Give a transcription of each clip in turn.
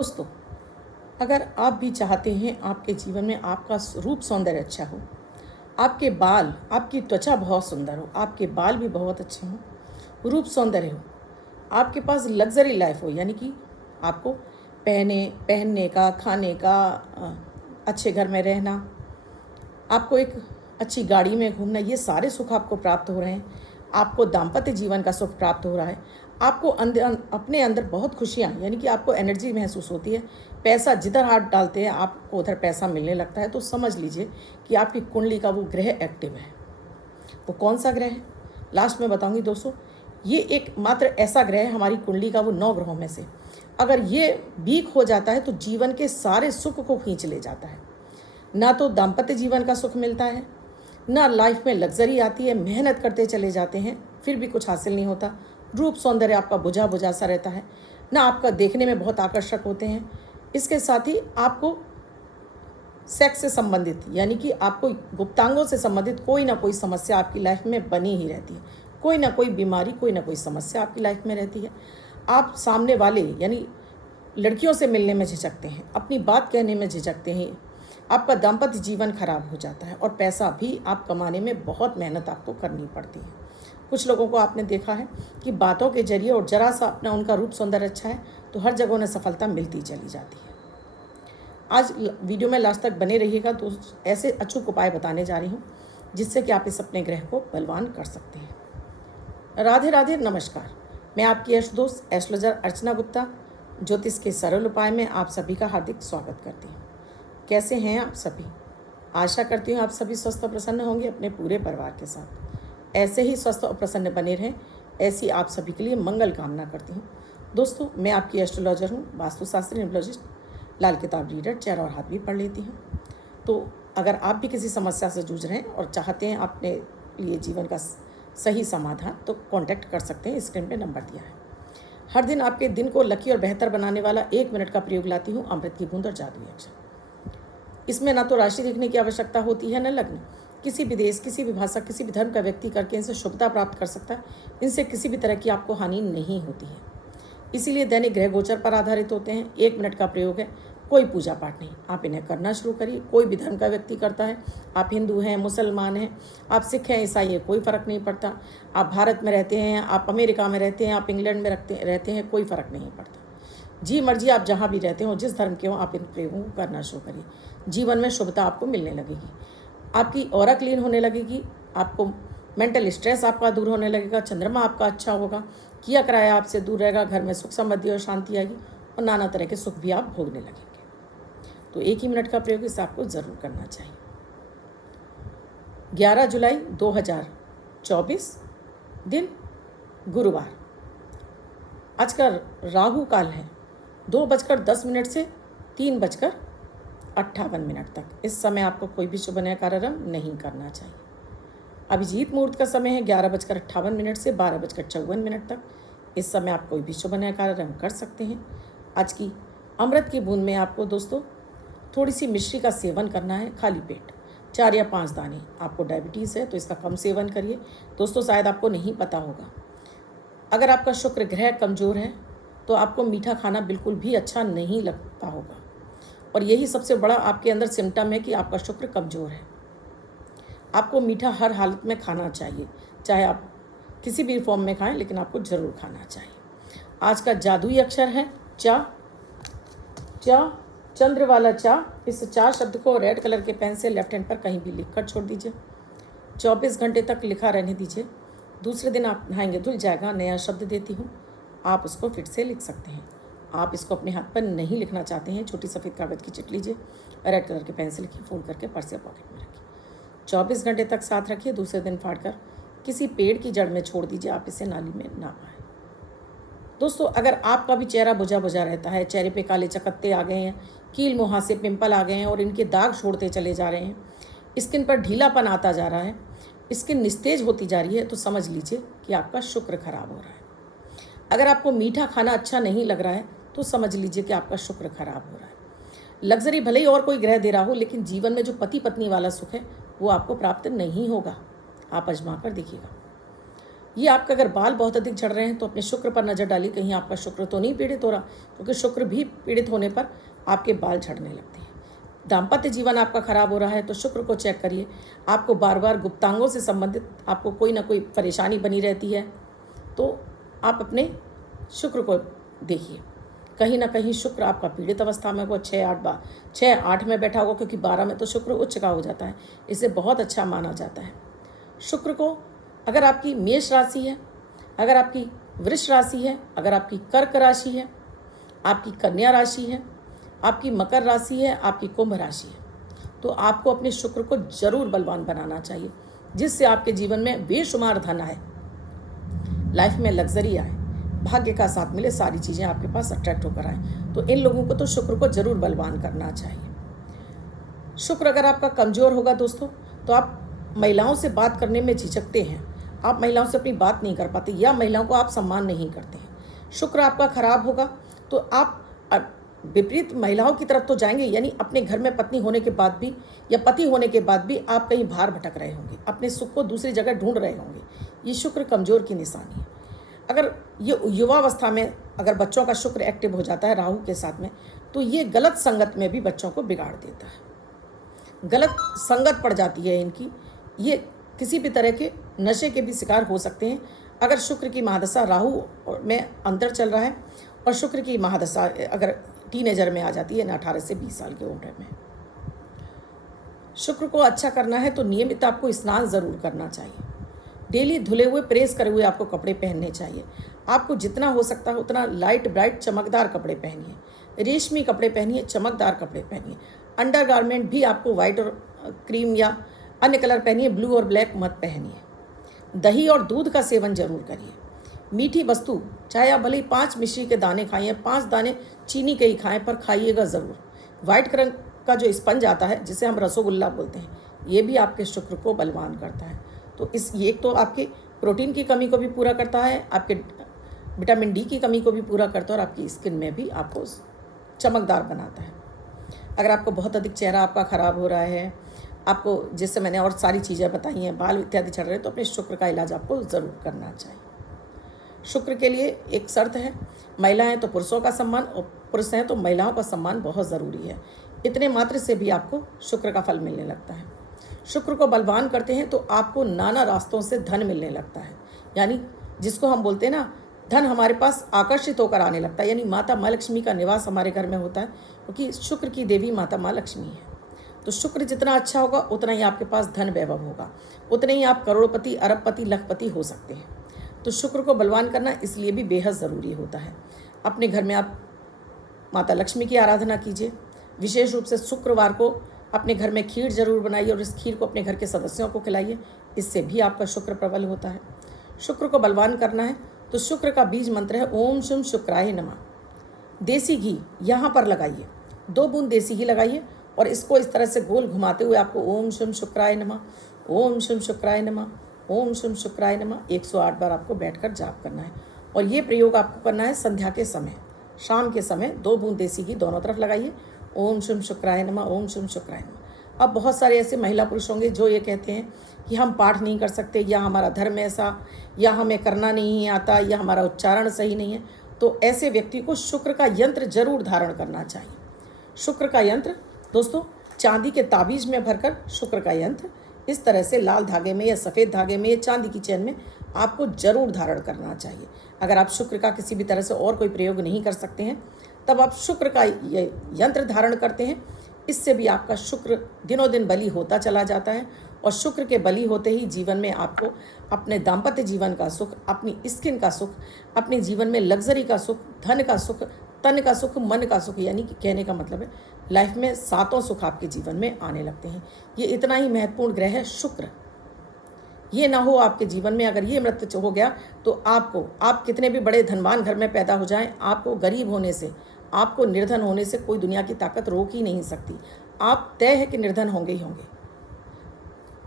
दोस्तों, अगर आप भी चाहते हैं आपके जीवन में आपका रूप सौंदर्य अच्छा हो, आपके बाल, आपकी त्वचा बहुत सुंदर हो, आपके बाल भी बहुत अच्छे हों, रूप सौंदर्य हो, आपके पास लग्जरी लाइफ हो, यानी कि आपको पहनने का, खाने का, अच्छे घर में रहना, आपको एक अच्छी गाड़ी में घूमना, ये सारे सुख आपको प्राप्त हो रहे हैं। आपको दाम्पत्य जीवन का सुख प्राप्त हो रहा है। आपको अपने अंदर बहुत खुशियाँ, यानी कि आपको एनर्जी महसूस होती है। पैसा जिधर हाथ डालते हैं आपको उधर पैसा मिलने लगता है। तो समझ लीजिए कि आपकी कुंडली का वो ग्रह एक्टिव है। वो कौन सा ग्रह है लास्ट में बताऊंगी दोस्तों। ये एक मात्र ऐसा ग्रह है हमारी कुंडली का, वो 9 ग्रहों में से। अगर ये वीक हो जाता है तो जीवन के सारे सुख को खींच ले जाता है। ना तो दाम्पत्य जीवन का सुख मिलता है, ना लाइफ में लग्जरी आती है। मेहनत करते चले जाते हैं फिर भी कुछ हासिल नहीं होता। रूप सौंदर्य आपका बुझा बुझा सा रहता है, ना आपका देखने में बहुत आकर्षक होते हैं। इसके साथ ही आपको सेक्स से संबंधित, यानी कि आपको गुप्तांगों से संबंधित कोई ना कोई समस्या आपकी लाइफ में बनी ही रहती है। कोई ना कोई बीमारी, कोई ना कोई समस्या आपकी लाइफ में रहती है। आप सामने वाले यानी लड़कियों से मिलने में झिझकते हैं, अपनी बात कहने में झिझकते हैं। आपका दाम्पत्य जीवन खराब हो जाता है और पैसा भी आप कमाने में बहुत मेहनत आपको करनी पड़ती है। कुछ लोगों को आपने देखा है कि बातों के जरिए और जरा सा अपना उनका रूप सौंदर्य अच्छा है तो हर जगह उन्हें सफलता मिलती चली जाती है। आज वीडियो में लास्ट तक बने रहिएगा। तो ऐसे अचूक उपाय बताने जा रही हूँ जिससे कि आप इस अपने ग्रह को बलवान कर सकते हैं। राधे राधे, नमस्कार। मैं आपकी यश दोस्त एस्ट्रोलॉजर अर्चना गुप्ता ज्योतिष के सरल उपाय में आप सभी का हार्दिक स्वागत करती हूँ। कैसे हैं आप सभी? आशा करती हूँ आप सभी स्वस्थ और प्रसन्न होंगे अपने पूरे परिवार के साथ। ऐसे ही स्वस्थ और प्रसन्न बने रहें, ऐसी आप सभी के लिए मंगल कामना करती हूँ। दोस्तों, मैं आपकी एस्ट्रोलॉजर हूँ, वास्तुशास्त्री, न्यूमरोलॉजिस्ट, लाल किताब रीडर, चेहरा और हाथ भी पढ़ लेती हूँ। तो अगर आप भी किसी समस्या से जूझ रहे हैं और चाहते हैं अपने लिए जीवन का सही समाधान, तो कांटेक्ट कर सकते हैं। स्क्रीन पे नंबर दिया है। हर दिन आपके दिन को लकी और बेहतर बनाने वाला 1 मिनट का प्रयोग लाती हूँ, अमृत की बूंद और जादुई अक्षर। इसमें ना तो राशि देखने की आवश्यकता होती है, न लग्न। किसी भी देश, किसी भी भाषा, किसी भी धर्म का व्यक्ति करके इनसे शुभता प्राप्त कर सकता है। इनसे किसी भी तरह की आपको हानि नहीं होती है। इसीलिए दैनिक ग्रह गोचर पर आधारित होते हैं। 1 मिनट का प्रयोग है, कोई पूजा पाठ नहीं। आप इन्हें करना शुरू करिए। कोई भी धर्म का व्यक्ति करता है, आप हिंदू हैं, मुसलमान हैं, आप सिख हैं, ईसाई हैं, कोई फ़र्क नहीं पड़ता। आप भारत में रहते हैं, आप अमेरिका में रहते हैं, आप इंग्लैंड में रहते हैं, कोई फ़र्क नहीं पड़ता। जी मर्जी आप जहाँ भी रहते हो, जिस धर्म के हो, आप इन प्रयोगों को करना शुरू करिए। जीवन में शुभता आपको मिलने लगेगी। आपकी ऑरा क्लीन होने लगेगी। आपको मेंटल स्ट्रेस आपका दूर होने लगेगा। चंद्रमा आपका अच्छा होगा। किया कराया आपसे दूर रहेगा। घर में सुख समृद्धि और शांति आएगी और नाना तरह के सुख भी आप भोगने लगेंगे। तो 1 ही मिनट का प्रयोग इसे आपको ज़रूर करना चाहिए। 11 जुलाई 2024 दिन गुरुवार। आज का राहु काल है 2:10 से 3:58 तक। इस समय आपको कोई भी शुभ नया कार्यक्रम नहीं करना चाहिए। अभिजीत मुहूर्त का समय है 11:58 से 12:54 तक। इस समय आप कोई भी शुभ नया कार्यक्रम कर सकते हैं। आज की अमृत की बूंद में आपको दोस्तों थोड़ी सी मिश्री का सेवन करना है, खाली पेट, 4 या 5 दाने। आपको डायबिटीज़ है तो इसका कम सेवन करिए। दोस्तों, शायद आपको नहीं पता होगा, अगर आपका शुक्र ग्रह कमज़ोर है तो आपको मीठा खाना बिल्कुल भी अच्छा नहीं लगता होगा। और यही सबसे बड़ा आपके अंदर सिम्टम है कि आपका शुक्र कमज़ोर है। आपको मीठा हर हालत में खाना चाहिए, चाहे आप किसी भी फॉर्म में खाएं, लेकिन आपको ज़रूर खाना चाहिए। आज का जादुई अक्षर है चा। चा, चंद्र वाला चा। इस चा शब्द को रेड कलर के पेन से लेफ्ट हैंड पर कहीं भी लिख कर छोड़ दीजिए। 24 घंटे तक लिखा रहने दीजिए। दूसरे दिन आप नहाएंगे धुल जाएगा। नया शब्द देती हूँ, आप उसको फिर से लिख सकते हैं। आप इसको अपने हाथ पर नहीं लिखना चाहते हैं, छोटी सफ़ेद कागज़ की चिट लीजिए, रेड कलर के पेन से लिखिए, फोल्ड करके पर्स या पॉकेट में रखिए। 24 घंटे तक साथ रखिए। दूसरे दिन फाड़ कर किसी पेड़ की जड़ में छोड़ दीजिए। आप इसे नाली में ना पाएँ। दोस्तों, अगर आपका भी चेहरा बुझा बुझा रहता है, चेहरे पे काले चकत्ते आ गए हैं, कील मुहासे, पिंपल आ गए हैं और इनके दाग छोड़ते चले जा रहे हैं, स्किन पर ढीलापन आता जा रहा है, स्किन निस्तेज होती जा रही है, तो समझ लीजिए कि आपका शुक्र खराब हो रहा है। अगर आपको मीठा खाना अच्छा नहीं लग रहा है तो समझ लीजिए कि आपका शुक्र खराब हो रहा है। लग्जरी भले ही और कोई ग्रह दे रहा हो, लेकिन जीवन में जो पति पत्नी वाला सुख है वो आपको प्राप्त नहीं होगा। आप आजमा कर देखिएगा। ये आपका अगर बाल बहुत अधिक झड़ रहे हैं तो अपने शुक्र पर नज़र डालिए, कहीं आपका शुक्र तो नहीं पीड़ित हो रहा, क्योंकि शुक्र भी पीड़ित होने पर आपके बाल झड़ने लगते हैं। दाम्पत्य जीवन आपका खराब हो रहा है तो शुक्र को चेक करिए। आपको बार बार गुप्तांगों से संबंधित आपको कोई ना कोई परेशानी बनी रहती है, तो आप अपने शुक्र को देखिए। कहीं ना कहीं शुक्र आपका पीड़ित अवस्था में, वो 6-8 में बैठा होगा, क्योंकि 12 में तो शुक्र उच्च का हो जाता है, इसे बहुत अच्छा माना जाता है। शुक्र को अगर आपकी मेष राशि है, अगर आपकी वृष राशि है, अगर आपकी कर्क राशि है, आपकी कन्या राशि है, आपकी मकर राशि है, आपकी कुंभ राशि है, तो आपको अपने शुक्र को जरूर बलवान बनाना चाहिए, जिससे आपके जीवन में बेशुमार धन आए, लाइफ में लग्जरी आए, भाग्य का साथ मिले, सारी चीज़ें आपके पास अट्रैक्ट होकर आए। तो इन लोगों को तो शुक्र को जरूर बलवान करना चाहिए। शुक्र अगर आपका कमज़ोर होगा दोस्तों, तो आप महिलाओं से बात करने में झिझकते हैं, आप महिलाओं से अपनी बात नहीं कर पाते, या महिलाओं को आप सम्मान नहीं करते हैं। शुक्र आपका खराब होगा तो आप विपरीत महिलाओं की तरफ तो जाएंगे, यानी अपने घर में पत्नी होने के बाद भी या पति होने के बाद भी आप कहीं बाहर भटक रहे होंगे, अपने सुख को दूसरी जगह ढूंढ रहे होंगे। ये शुक्र कमज़ोर की निशानी है। अगर ये युवावस्था में अगर बच्चों का शुक्र एक्टिव हो जाता है राहु के साथ में, तो ये गलत संगत में भी बच्चों को बिगाड़ देता है, गलत संगत पड़ जाती है इनकी, ये किसी भी तरह के नशे के भी शिकार हो सकते हैं। अगर शुक्र की महादशा राहु में अंतर चल रहा है और शुक्र की महादशा अगर टीनेजर में आ जाती है ना, 18 से 20 साल की उम्र में। शुक्र को अच्छा करना है तो नियमित आपको स्नान ज़रूर करना चाहिए। डेली धुले हुए प्रेस करे हुए आपको कपड़े पहनने चाहिए। आपको जितना हो सकता है उतना लाइट ब्राइट चमकदार कपड़े पहनिए, रेशमी कपड़े पहनिए, चमकदार कपड़े पहनिए। अंडर गारमेंट भी आपको वाइट और क्रीम या अन्य कलर पहनिए, ब्लू और ब्लैक मत पहनिए। दही और दूध का सेवन जरूर करिए। मीठी वस्तु चाहे आप भले ही 5 मिश्री के दाने खाइए, 5 दाने चीनी के ही खाएं, पर खाइएगा ज़रूर। वाइट रंग का जो स्पंज आता है जिसे हम रसोगुल्ला बोलते हैं, ये भी आपके शुक्र को बलवान करता है। तो ये तो आपके प्रोटीन की कमी को भी पूरा करता है, आपके विटामिन डी की कमी को भी पूरा करता है, और आपकी स्किन में भी आपको चमकदार बनाता है। अगर आपको बहुत अधिक चेहरा आपका ख़राब हो रहा है, आपको जैसे मैंने और सारी चीज़ें बताई हैं, बाल इत्यादि झड़ रहे हैं, तो अपने शुक्र का इलाज आपको ज़रूर करना चाहिए। शुक्र के लिए एक शर्त है, महिला हैं तो पुरुषों का सम्मान और पुरुष हैं तो महिलाओं का सम्मान बहुत ज़रूरी है। इतने मात्र से भी आपको शुक्र का फल मिलने लगता है। शुक्र को बलवान करते हैं तो आपको नाना रास्तों से धन मिलने लगता है, यानी जिसको हम बोलते हैं ना, धन हमारे पास आकर्षित होकर आने लगता है, यानी माता माँ लक्ष्मी का निवास हमारे घर में होता है, क्योंकि शुक्र की देवी माता माँ लक्ष्मी है। तो शुक्र जितना अच्छा होगा उतना ही आपके पास धन वैभव होगा, उतने ही आप करोड़पति, अरबपति, लखपति हो सकते हैं। तो शुक्र को बलवान करना इसलिए भी बेहद ज़रूरी होता है। अपने घर में आप माता लक्ष्मी की आराधना कीजिए। विशेष रूप से शुक्रवार को अपने घर में खीर जरूर बनाइए और इस खीर को अपने घर के सदस्यों को खिलाइए, इससे भी आपका शुक्र प्रबल होता है। शुक्र को बलवान करना है तो शुक्र का बीज मंत्र है ओम शुम शुक्राय नमः। देसी घी यहाँ पर लगाइए, 2 बूंद देसी घी लगाइए और इसको इस तरह से गोल घुमाते हुए आपको ओम शुम शुक्राय नमः, ओम शुम शुक्राय नमः, ओम शुम शुक्राय नमः 108 बार आपको बैठकर जाप करना है। और ये प्रयोग आपको करना है संध्या के समय, शाम के समय 2 बूंद देसी घी दोनों तरफ लगाइए, ओम शुम शुक्राय नमः, ओम शुम शुक्राय नमः। अब बहुत सारे ऐसे महिला पुरुष होंगे जो ये कहते हैं कि हम पाठ नहीं कर सकते, या हमारा धर्म ऐसा, या हमें करना नहीं आता, या हमारा उच्चारण सही नहीं है। तो ऐसे व्यक्ति को शुक्र का यंत्र जरूर धारण करना चाहिए। शुक्र का यंत्र दोस्तों चांदी के ताबीज में भरकर शुक्र का यंत्र इस तरह से लाल धागे में या सफ़ेद धागे में या चांदी की चैन में आपको जरूर धारण करना चाहिए। अगर आप शुक्र का किसी भी तरह से और कोई प्रयोग नहीं कर सकते हैं, तब आप शुक्र का ये यंत्र धारण करते हैं। इससे भी आपका शुक्र दिनों दिन बली होता चला जाता है, और शुक्र के बली होते ही जीवन में आपको अपने दाम्पत्य जीवन का सुख, अपनी स्किन का सुख, अपने जीवन में लग्जरी का सुख, धन का सुख, तन का सुख, मन का सुख, यानी कि कहने का मतलब है लाइफ में 7 सुख आपके जीवन में आने लगते हैं। ये इतना ही महत्वपूर्ण ग्रह है शुक्र। ये ना हो आपके जीवन में, अगर ये मृत्यु हो गया तो आप कितने भी बड़े धनवान घर में पैदा हो जाएं, आपको गरीब होने से, आपको निर्धन होने से कोई दुनिया की ताकत रोक ही नहीं सकती। आप तय है कि निर्धन होंगे ही होंगे।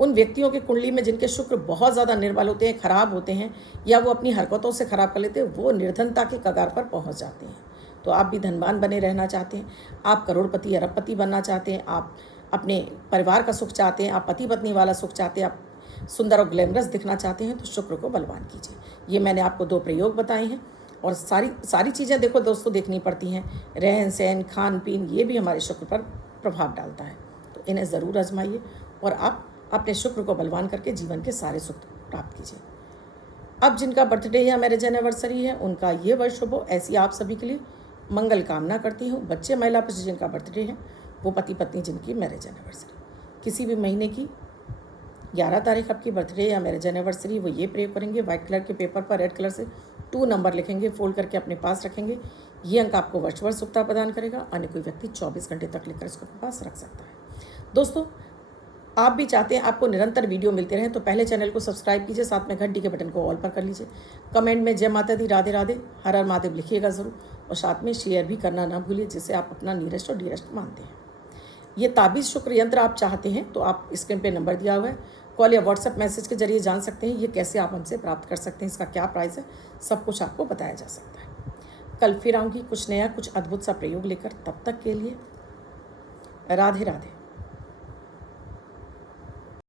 उन व्यक्तियों की कुंडली में जिनके शुक्र बहुत ज़्यादा निर्बल होते हैं, खराब होते हैं, या वो अपनी हरकतों से खराब कर लेते हैं, वो निर्धनता के कगार पर पहुंच जाते हैं। तो आप भी धनवान बने रहना चाहते हैं, आप करोड़पति अरबपति बनना चाहते हैं, आप अपने परिवार का सुख चाहते हैं, आप पति पत्नी वाला सुख चाहते हैं, आप सुंदर और ग्लैमरस दिखना चाहते हैं तो शुक्र को बलवान कीजिए। ये मैंने आपको 2 प्रयोग बताए हैं और सारी चीज़ें देखो दोस्तों देखनी पड़ती हैं, रहन सहन खान पीन ये भी हमारे शुक्र पर प्रभाव डालता है। तो इन्हें ज़रूर आजमाइए और आप अपने शुक्र को बलवान करके जीवन के सारे सुख प्राप्त कीजिए। अब जिनका बर्थडे या मैरिज एनिवर्सरी है उनका ये वर्ष शुभ हो, ऐसी आप सभी के लिए मंगल कामना करती हूँ। बच्चे महिला पुरुष जिनका बर्थडे है वो पति पत्नी जिनकी मैरिज एनिवर्सरी, किसी भी महीने की 11 तारीख आपकी बर्थडे या मैरिज एनिवर्सरी, वो ये प्रयोग करेंगे। वाइट कलर के पेपर पर रेड कलर से 2 नंबर लिखेंगे, फोल्ड करके अपने पास रखेंगे। ये अंक आपको वर्षभर सुखता प्रदान करेगा। अन्य कोई व्यक्ति 24 घंटे तक लिखकर इसको अपने पास रख सकता है। दोस्तों आप भी चाहते हैं आपको निरंतर वीडियो मिलते रहें तो पहले चैनल को सब्सक्राइब कीजिए, साथ में घंटी के बटन को ऑल पर कर लीजिए। कमेंट में जय माता दी, राधे राधे, हर हर महादेव लिखिएगा ज़रूर और साथ में शेयर भी करना ना भूलिए, जिससे आप अपना नियरेस्ट और डियरेस्ट मानते हैं। ये ताबीज़ शुक्र यंत्र आप चाहते हैं तो आप स्क्रीन पे नंबर दिया हुआ है, कॉल या व्हाट्सएप मैसेज के जरिए जान सकते हैं ये कैसे आप हमसे प्राप्त कर सकते हैं, इसका क्या प्राइस है, सब कुछ आपको बताया जा सकता है। कल फिर आऊँगी कुछ नया कुछ अद्भुत सा प्रयोग लेकर, तब तक के लिए राधे राधे।